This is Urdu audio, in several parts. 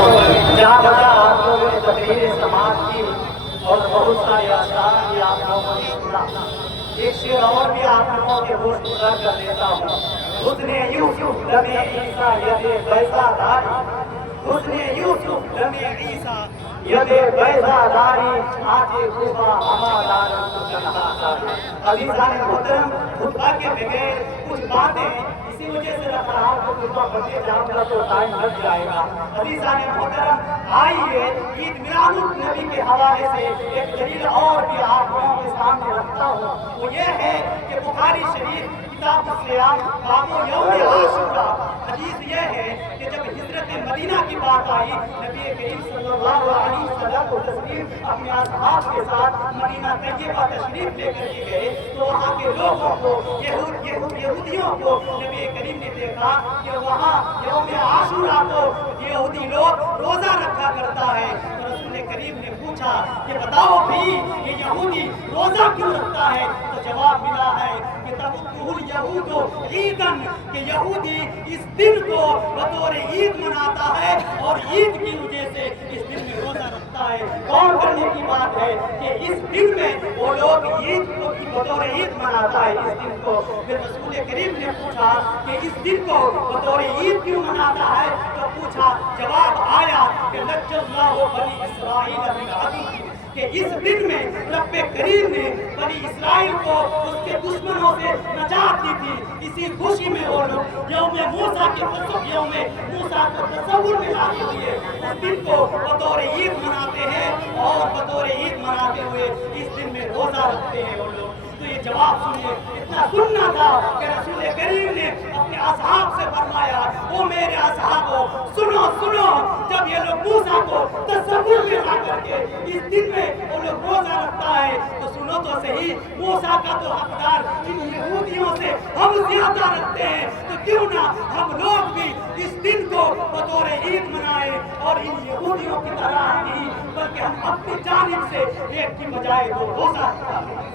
جہاں بجا آپ لوگوں نے تقریر سماعت کی اور بہت سارے اشعار بھی آپ لوگوں نے سنا. ایک شعر اور بھی آپ لوگوں کے گوشت گزار کر دیتا ہوں. حسن یوسف لب عیسیٰ ید بیضا داری، حسن یوسف لب عیسیٰ ید بیضا داری، آج خوبا ہمارا تنہا داری. عزیزان محترم، خطبہ کے بغیر کچھ باتیں اسی وجہ سے رکھ رہا ہوں کہ خطبہ پڑھتے جاؤں گا تو ٹائم لگ جائے گا. عزیزان محترم، آئیے عید میلاد النبی کے حوالے سے ایک دلیل اور بھی آپ لوگوں کے سامنے رکھتا ہوں. وہ یہ ہے کہ بخاری شریف کتاب الصیام باب یوم عاشورا، حدیث یہ ہے کہ جب ہجرت مدینہ کی بات آئی، نبی کریم صلی اللہ علیہ وسلم کو تشریف اپنے اصحاب کے ساتھ مدینہ طیبہ تشریف لے کر کے گئے تو وہاں کے لوگوں کو، یہودیوں کو نبی کریم نے دیکھا کہ وہاں یوم عاشورا کو یہودی لوگ روزہ رکھا کرتا ہے. تو رسول کریم نے پوچھا کہ بتاؤ بھی یہ یہودی روزہ کیوں رکھتا ہے؟ تو جواب ملا ہے کہ تبتہ الیہود عیدن، کہ یہودی اس دن کو بطور عید مناتا ہے اور عید کی وجہ سے اس دن میں روزہ رکھتا ہے. غور کرنے کی بات ہے کہ اس دن میں وہ لوگ عید کو بطور عید مناتا ہے اس دن کو. پھر رسول کریم نے پوچھا کہ اس دن کو بطور عید کیوں مناتا ہے؟ تو پوچھا، جواب آیا کہ نجّى اللہ بنی اسرائیل من عدوهم، کہ اس دن میں رب کریم نے بنی اسرائیل کو اس کے دشمنوں سے نجات دی تھی. اسی خوشی میں وہ لوگ یوم موسیٰ کے یوم موسیٰ کو تصور میں لاتے ہوئے اس دن کو بطور عید مناتے ہیں اور بطور عید مناتے ہوئے اس دن میں روزہ رکھتے ہیں وہ لوگ. تو یہ جواب سنیے، اتنا سننا تھا کہ رسول کریم نے اپنے اصحاب سے فرمایا، وہ میرے اصحابو سنو سنو، جب یہ لوگ موسیٰ کو تصور میں لا کر کے اس دن میں وہ لوگ روزہ رکھتا ہے تو سنو تو صحیح، موسیٰ کا تو حقدار ان یہودیوں سے ہم زیادہ رکھتے ہیں، تو کیوں نہ ہم لوگ بھی اس دن کو بطور عید منائیں اور ان یہودیوں کی طرح نہیں بلکہ ہم اپنی جانب سے ایک کی بجائے دو روزہ رکھتا ہے.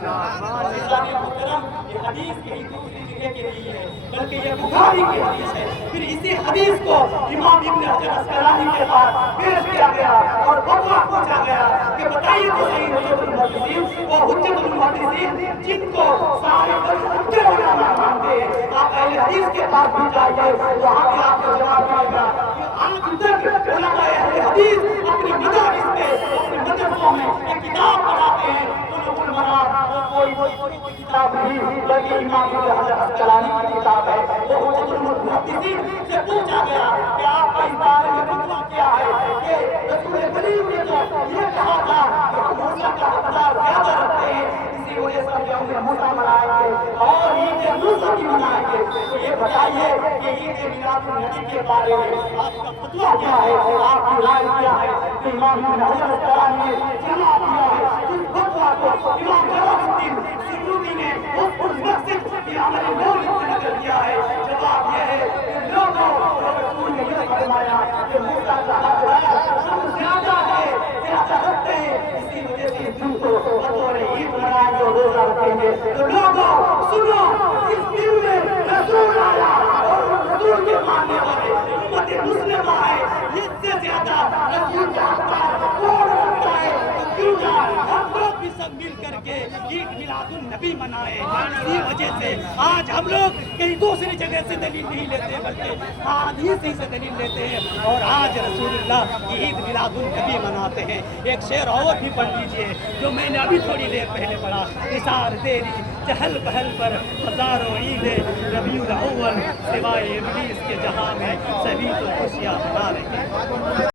عزیزان محترم، یہ حدیث کہیں دوسری جگہ کے لیے ہے بلکہ یہ بخاری کی حدیث ہے. پھر اسی حدیث کو امام ابن حجر اسقلانی کے پاس پیش کیا گیا اور فتویٰ پوچھا گیا کہ بتائیے تو صحیح حجت المحدثین، وہ حجت المحدثین جن کو سارے حجت علماء مانتے ہیں، آپ اہل حدیث کے پاس بھی جائیے وہاں بھی آپ کو جواب ملے گا کہ آج تک علماء اہل حدیث اپنی مدارس میں اپنے مدرسوں میں ایک کتاب پڑھاتے ہیں. کوئی کتاب نہیں بلکہ امام ابن حجر اسقلانی کی کتاب ہے. وہ حجت المحدثین سے پوچھا گیا کہ آپ کا اس بارے میں فتویٰ کیا ہے کہ رسول کریم نے تو یہ کہا تھا کہ ہم موسیٰ کا حقدار زیادہ رکھتے ہیں، اسی وجہ سے یوم موسیٰ منائیں گے اور عید موسیٰ کی منائیں گے. تو یہ بتائیے کہ عید میلاد النبی کے بارے میں آپ کا فتویٰ کیا ہے، آپ کی رائے کیا ہے؟ تو امام ابن حجر اسقلانی نے جواب دیا ہے اس فتویٰ کو امام جلال الدین سیوطی نے اس مسجد کی عمل مولد میں نقل کیا ہے. جواب یہ ہے کہ لوگوں رسول نے یہ فرمایا کہ موسیٰ کا حقدار ہم زیادہ ہے، زیادہ رکھتے ہیں، اسی وجہ سے اس دن کو بطور عید منائیں گے اور روزہ رکھیں گے. تو لوگوں سنو، اس دن میں رسول آیا اور رسول کے ماننے والے امت مسلمہ ہے، اس سے زیادہ رسول کا حقدار کون رکھتا ہے؟ تو کیوں نہ ہم لوگ بھی سب مل کر کے عید میلاد النبی منائے. اسی وجہ سے آج ہم لوگ کہیں دوسری جگہ سے دلیل نہیں لیتے بلکہ حدیث ہی سے دلیل لیتے ہیں اور آج رسول اللہ کی عید میلاد النبی مناتے ہیں. ایک شعر اور بھی پڑھ لیجئے جو میں نے ابھی تھوڑی دیر پہلے پڑھا، نثار تیری چہل پہل پر ہزاروں عید ربیع الاول، سوائے ابلیس کے جہاں میں سبھی تو خوشیاں منا رہے ہیں.